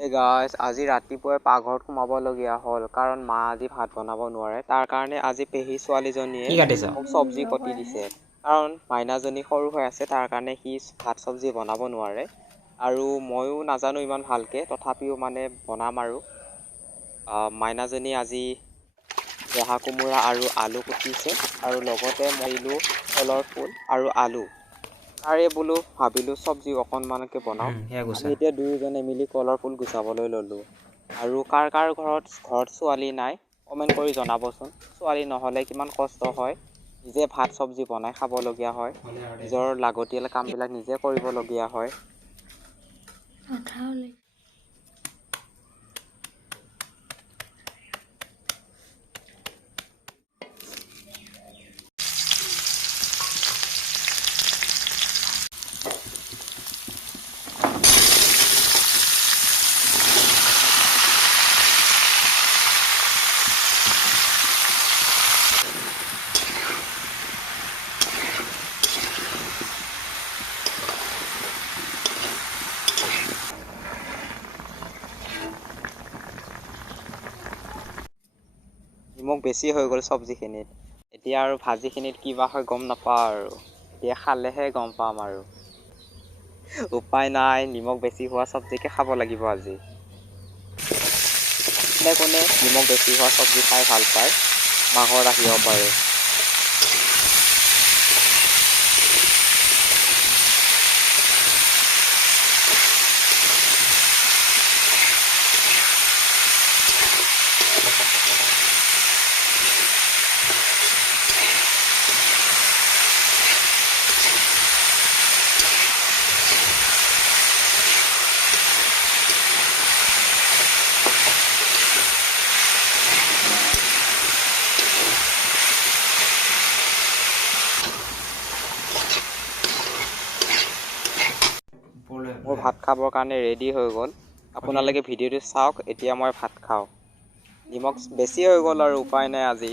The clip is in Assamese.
Hey guys, আজি ৰাতিপুৱাই পাকঘৰত সোমাবলগীয়া হ'ল কাৰণ মা আজি ভাত বনাব নোৱাৰে। তাৰ কাৰণে আজি পেহী ছোৱালীজনীয়ে মোক চব্জি কটি দিছে। কাৰণ মাইনাজনী সৰু হৈ আছে, তাৰ কাৰণে সি ভাত চব্জি বনাব নোৱাৰে। আৰু ময়ো নাজানো ইমান ভালকে, তথাপিও মানে বনাম আৰু। মাইনাজনী আজি জহা কোমোৰা আৰু আলু কুটিছে আৰু লগতে মৰিলোঁ কলৰ ফুল আৰু আলু। তাৰে বোলো ভাবিলোঁ চব্জি অকণমানকে বনাওঁ। আমি এতিয়া দুয়োজনে মিলি কলৰ ফুল গুচাবলৈ ল'লোঁ। আৰু কাৰ ঘৰত ছোৱালী নাই কমেণ্ট কৰি জনাবচোন। ছোৱালী নহ'লে কিমান কষ্ট হয়, নিজে ভাত চব্জি বনাই খাবলগীয়া হয়, নিজৰ লাগতিয়াল কামবিলাক নিজে কৰিবলগীয়া হয়। নিমখ বেছি হৈ গ'ল চব্জিখিনিত। এতিয়া আৰু ভাজিখিনিত কিবা হয় গম নাপাওঁ আৰু, এতিয়া খালেহে গম পাম আৰু। উপায় নাই, নিমখ বেছি হোৱা চব্জিকে খাব লাগিব আজি। কোনে নিমখ বেছি হোৱা চব্জি খাই ভাল পায়, মাহত আহিব পাৰে। মোৰ ভাত খাবৰ কাৰণে ৰেডি হৈ গ'ল। আপোনালোকে ভিডিঅ'টো চাওক, এতিয়া মই ভাত খাওঁ। নিমখ বেছি হৈ গ'ল আৰু উপায় নাই আজি।